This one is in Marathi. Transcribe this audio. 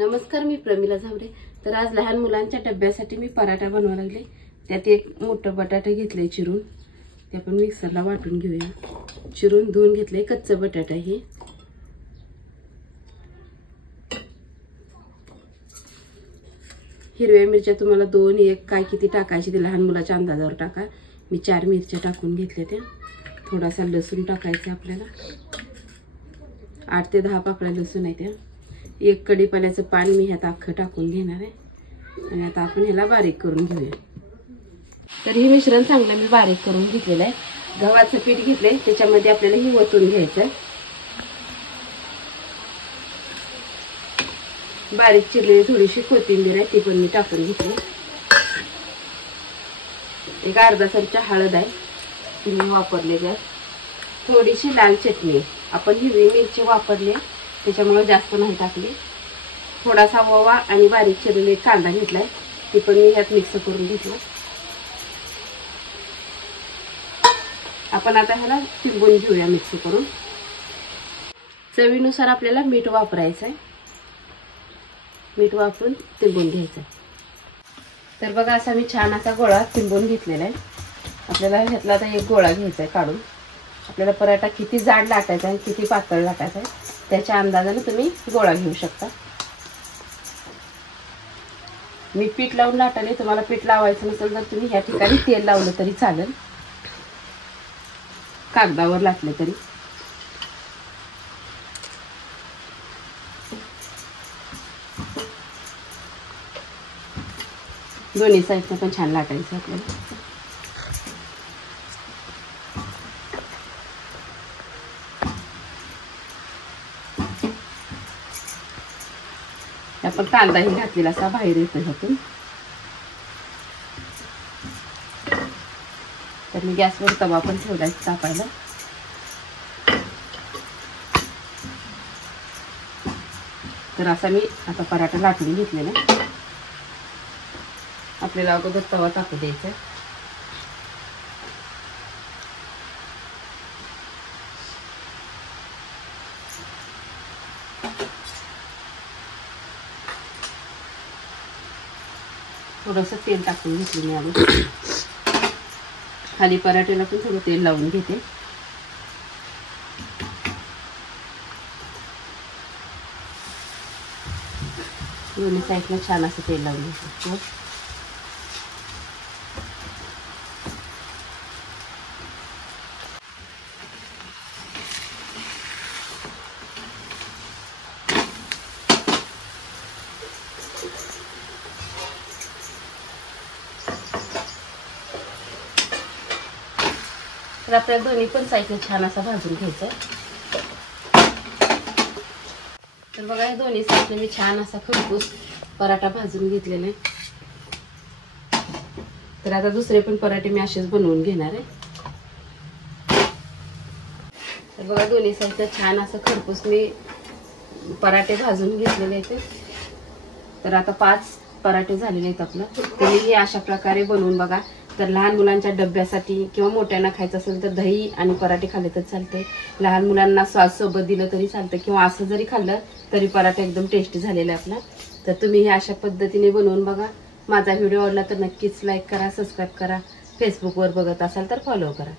नमस्कार, मी प्रमिला झावरे। तर आज लहान मुलांच्या डब्यासाठी मी पराठा बनवायला लागले। त्यात एक मोठा बटाटा घेतलाय चिरून, ते आपण मिक्सरला वाटून घेऊया। चिरून धुवून घेतले कच्चा बटाटा हे। हिरव्या मिरच्या तुम्हाला 2 1 काय किती टाकायची ते लहान मुलाच्या अंदाजावर टाका। मी 4 मिरच्या टाकून घेतल्या त्या। थोडासा लसूण टाकायचा आपल्याला, 8 ते 10 पाकळ्या लसूण आहे त्या। एक कढीपत्त्याचं पान मी ह्यात अख्खं टाकून घेणार आहे आणि आता आपण ह्याला बारीक करून घेऊया। तर हे मिश्रण चांगलं मी बारीक करून घेतलेलं आहे। गव्हाचं पीठ घेतलंय, त्याच्यामध्ये आपल्याला हे वतून घ्यायचं। बारीक चिरलेली थोडीशी कोथिंबीर आहे, ती पण मी टाकून घेतली। एक अर्धा चमचा हळद आहे, ती मी वापरलेली आहे। थोडीशी लाल चटणी, आपण हिरवी मिरची वापरली त्याच्यामुळे जास्त नाही टाकली। थोडासा ओवा आणि बारीक चिरलेला कांदा घेतलाय, ते पण मी ह्यात मिक्स करून घेतलं। आपण आता ह्याला तिंबून घेऊया मिक्स करून। चवीनुसार आपल्याला मीठ वापरायचं आहे, मीठ वापरून तिंबून घ्यायचं। तर बघा, असा मी छान असा गोळा तिंबून घेतलेला आहे। आपल्याला ह्यातला आता एक गोळा घ्यायचा आहे काढून। आपल्याला पराठा किती जाड लाटायचा आहे किती पातळ लाटायचा आहे त्याच्या अंदाजाने तुम्ही गोळा घेऊ शकता। मी पीठ लावून लाटले, तुम्हाला पीठ लावायचं नसेल तर तुम्ही ह्या ठिकाणी तेल लावलं तरी चालेल, कागदावर लाटले तरी। दोन्ही साईडने पण छान लाटायचं आपल्याला। आपण कांदाही घातलेला असा बाहेर येतो ह्यातून। तर मी गॅसवर तवा पण ठेवलाय तापायला। तर असा मी आता पराठा लाटून घेतलेला। आपल्याला अगोदर तवा तापू द्यायचा। थोडंसं तेल टाकून घेतलं मी आधी। खाली पराठ्याला पण थोडं तेल लावून घेते। दोन्ही साईडला छान असं तेल लावून घेते। तर आपल्याला दोन्ही पण साईडने छान असा भाजून घ्यायचा। तर बघा, या दोन्ही साईडने मी छान असा खरपूस पराठा भाजून घेतलेला आहे। तर आता दुसरे पण पराठे मी असेच बनवून घेणार आहे। तर बघा, दोन्ही साईडने छान असं खरपूस मी पराठे भाजून घेतलेले आहेत। तर आता 5 पराठे झालेले आहेत आपलं। तुम्ही हे अशा प्रकारे बनवून बघा। तर लहान मुलांच्या डब्यासाठी किंवा मोठ्यांना खायचं असेल तर दही आणि पराठे खाल्ले तर चालते। लहान मुलांना सॉस सोबत दिलं तरी चालतं, किंवा असं जरी खाल्लं तरी पराठा एकदम टेस्टी झालेला आहे आपला। तर तुम्ही हे अशा पद्धतीने बनवून बघा। माझा व्हिडिओ आवडला तर नक्कीच लाईक करा, सबस्क्राईब करा। फेसबुकवर बघत असाल तर फॉलो करा।